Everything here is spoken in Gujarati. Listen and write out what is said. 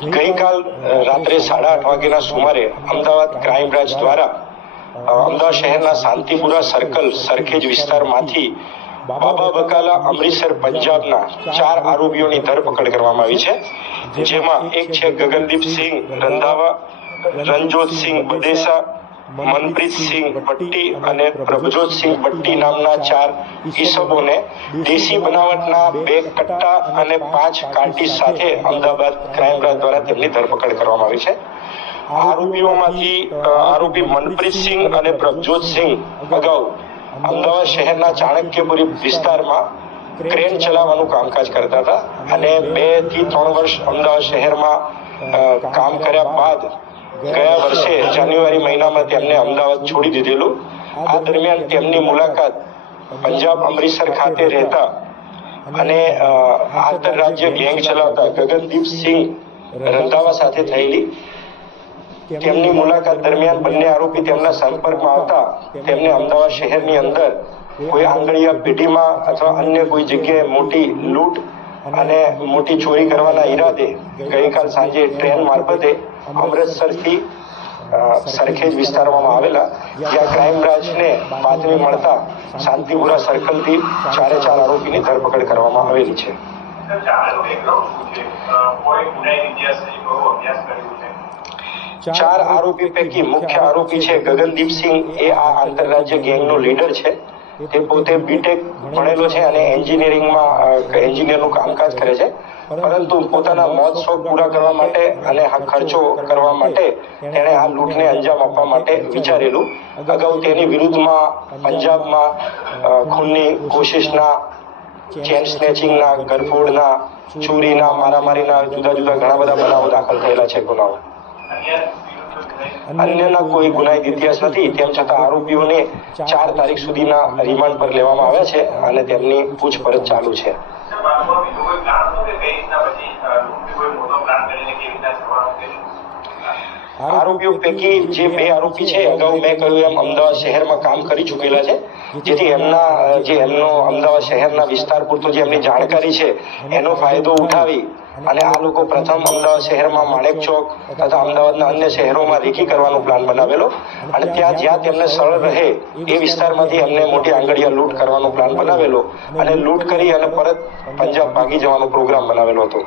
ગઈકાલ રાત્રે સાડા આઠ વાગ્યાના સુમારે અમદાવાદ ક્રાઇમ બ્રાન્ચ દ્વારા અમદાવાદ શહેરના શાંતિપુરા સર્કલ, સરખેજ વિસ્તારમાંથી બાબા બકાલા અમૃતસર પંજાબના ચાર આરોપીઓની ધરપકડ કરવામાં આવી છે, જેમાં એક છે ગગનદીપ સિંહ રંધાવા રણજોતસિંહ બદેસા મનપ્રીતસિંહ ભટ્ટી અને પ્રભજોતસિંહ ભટ્ટી નામના ચાર ઈસબોને દેશી બનાવટના બે કટ્ટા અને પાંચ કાર્ટીસ સાથે અમદાવાદ ક્રાઇમ બ્રાન્ચ દ્વારા તેમની ધરપકડ કરવામાં આવી છે. આરોપીઓમાંથી આરોપી મનપ્રીતસિંહ અને પ્રભજોતસિંહ અગાઉ અમદાવાદ શહેરના ચાણક્યપુરી વિસ્તારમાં ક્રેન ચલાવવાનું કામકાજ કરતા હતા અને બેથી ત્રણ વર્ષ અમદાવાદ શહેરમાં કામ કર્યા બાદ ગયા વર્ષે જાન્યુઆરી મહિનામાં તેમને અમદાવાદ છોડી દીધેલું. આ દરમિયાન તેમની મુલાકાત પંજાબ અમૃતસર ખાતે રહેતા અને આંતરરાજ્ય ગેંગ ચલાવતા ગગનદીપસિંહ રંધાવા સાથે થયેલી. તેમની મુલાકાત દરમિયાન બંને આરોપી તેમના સંપર્કમાં આવતા તેમને અમદાવાદ શહેરની અંદર કોઈ આંગળીયા પેઢીમાં અથવા અન્ય કોઈ જગ્યાએ મોટી લૂંટ અને મોટી ચોરી કરવાના ઈરાદે ગઈકાલ સાંજે ટ્રેન મારફતે અમૃતસરથી સરખેજ વિસ્તારમાં આવેલા, જ્યાં ક્રાઇમ બ્રાન્ચને બાતમી મળતા શાંતિપુરા સર્કલથી ચારે ચાર આરોપીની ધરપકડ કરવામાં આવેલી છે. ચાર આરોપી પૈકી મુખ્ય આરોપી છે ગગનદીપસિંહ. એ આ આંતરરાજ્ય ગેંગનો લીડર છે. તે પોતે બીટેક ભણેલો છે અને એન્જિનિયરિંગમાં એન્જિનિયરનું કામકાજ કરે છે. પરંતુ પોતાના મોત શોખ પૂરા કરવા માટે અને આ ખર્ચો કરવા માટે તેણે આ લૂંટને અંજામ આપવા માટે વિચારેલું. અગાઉ તેની વિરુદ્ધમાં પંજાબમાં ખૂનની કોશિશના ચેન સ્નેચિંગના ગરફોડના ચોરીના મારામારીના જુદા જુદા ઘણા બધા બનાવો દાખલ થયેલા છે ગુનાઓ. અન્યના કોઈ ગુનાહિત ઇતિહાસ નથી, તેમ છતાં આરોપીઓને ચાર તારીખ સુધીના રિમાન્ડ પર લેવામાં આવ્યા છે અને તેમની પૂછપરછ ચાલુ છે. આરોપીઓ પૈકી જે બે આરોપી છે, અગાઉ મેં કહ્યું એમ અમદાવાદ શહેરમાં કામ કરી ચૂકેલા છે, જેથી એમના, જે એમનો અમદાવાદ શહેરના વિસ્તાર પૂરતો જે એમની જાણકારી છે, એનો ફાયદો ઉઠાવી અને આ લોકો પ્રથમ અમદાવાદ શહેરમાં માણેક ચોક તથા અમદાવાદના અન્ય શહેરોમાં રેકી કરવાનો પ્લાન બનાવેલો. અને ત્યાં જ્યાં તેમને સરળ રહે એ વિસ્તારમાંથી એમને મોટી આંગળીયા લૂંટ કરવાનો પ્લાન બનાવેલો. અને લૂંટ કરી અને પરત પંજાબ ભાગી જવાનો પ્રોગ્રામ બનાવેલો હતો.